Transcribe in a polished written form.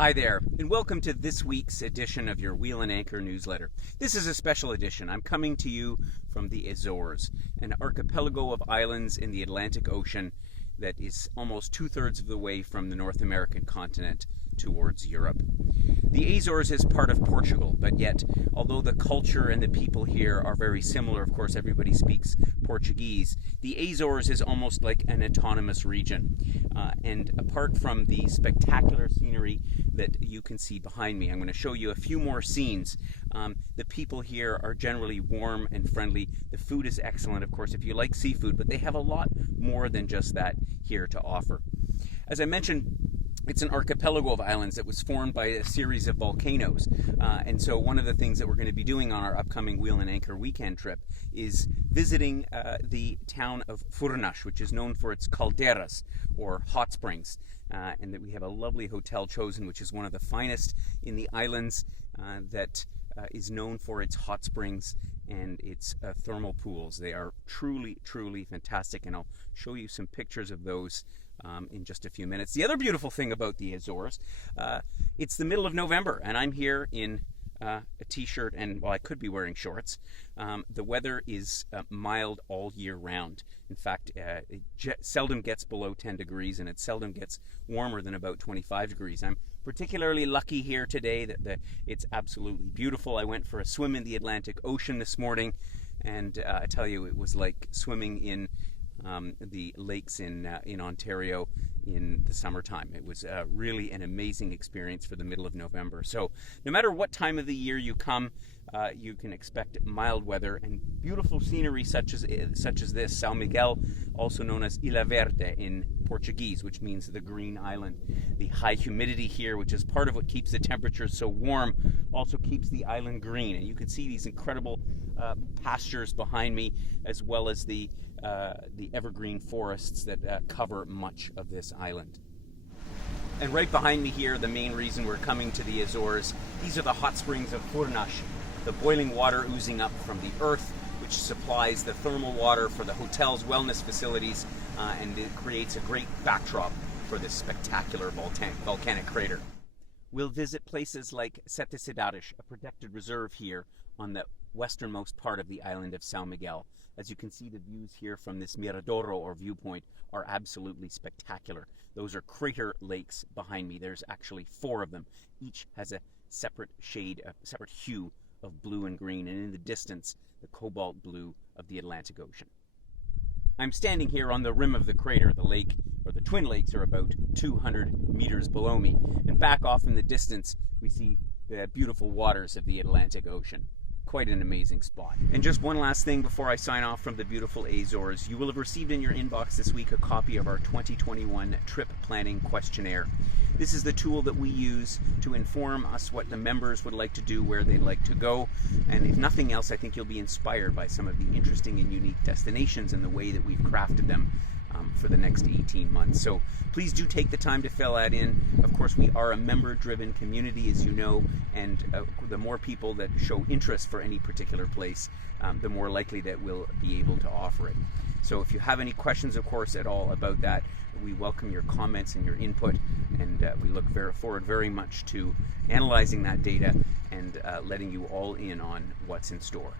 Hi there, and welcome to this week's edition of your Wheel and Anchor newsletter. This is a special edition. I'm coming to you from the Azores, an archipelago of islands in the Atlantic Ocean that is almost two-thirds of the way from the North American continent towards Europe. The Azores is part of Portugal, but yet, although the culture and the people here are very similar, of course everybody speaks Portuguese, the Azores is almost like an autonomous region. And apart from the spectacular scenery that you can see behind me, I'm going to show you a few more scenes. The people here are generally warm and friendly. The food is excellent, of course, if you like seafood, but they have a lot more than just that here to offer. As I mentioned, it's an archipelago of islands that was formed by a series of volcanoes. And so one of the things that we're going to be doing on our upcoming Wheel and Anchor weekend trip is visiting the town of Furnas, which is known for its calderas, or hot springs. And that we have a lovely hotel chosen, which is one of the finest in the islands, that is known for its hot springs and its thermal pools. They are truly, truly fantastic, and I'll show you some pictures of those in just a few minutes. The other beautiful thing about the Azores, it's the middle of November, and I'm here in a t-shirt, and well, I could be wearing shorts. The weather is mild all year round. In fact, it seldom gets below 10 degrees, and it seldom gets warmer than about 25 degrees. I'm particularly lucky here today that it's absolutely beautiful. I went for a swim in the Atlantic Ocean this morning, and I tell you, it was like swimming in the lakes in Ontario in the summertime. It was really an amazing experience for the middle of November. So no matter what time of the year you come, you can expect mild weather and beautiful scenery such as this. Sao Miguel, also known as Ilha Verde in Portuguese, which means the green island. The high humidity here, which is part of what keeps the temperatures so warm, also keeps the island green. And you can see these incredible pastures behind me, as well as the evergreen forests that cover much of this island. And right behind me here, the main reason we're coming to the Azores, these are the hot springs of Furnas, the boiling water oozing up from the earth, which supplies the thermal water for the hotel's wellness facilities, and it creates a great backdrop for this spectacular volcanic crater. We'll visit places like Sete Cidades, a protected reserve here on the westernmost part of the island of Sao Miguel. As you can see, the views here from this Miradouro, or viewpoint, are absolutely spectacular. Those are crater lakes behind me. There's actually 4 of them. Each has a separate shade, a separate hue of blue and green, and in the distance, the cobalt blue of the Atlantic Ocean. I'm standing here on the rim of the crater. The lake, or the Twin Lakes, are about 200 meters below me, and back off in the distance, we see the beautiful waters of the Atlantic Ocean. Quite an amazing spot. And just one last thing before I sign off from the beautiful Azores. You will have received in your inbox this week a copy of our 2021 trip planning questionnaire. This is the tool that we use to inform us what the members would like to do, where they'd like to go, and if nothing else, I think you'll be inspired by some of the interesting and unique destinations and the way that we've crafted them for the next 18 months. So please do take the time to fill that in. Of course, we are a member-driven community, as you know, and the more people that show interest for any particular place, the more likely that we'll be able to offer it. So if you have any questions, of course, at all about that, we welcome your comments and your input, and we look forward very much to analyzing that data and letting you all in on what's in store.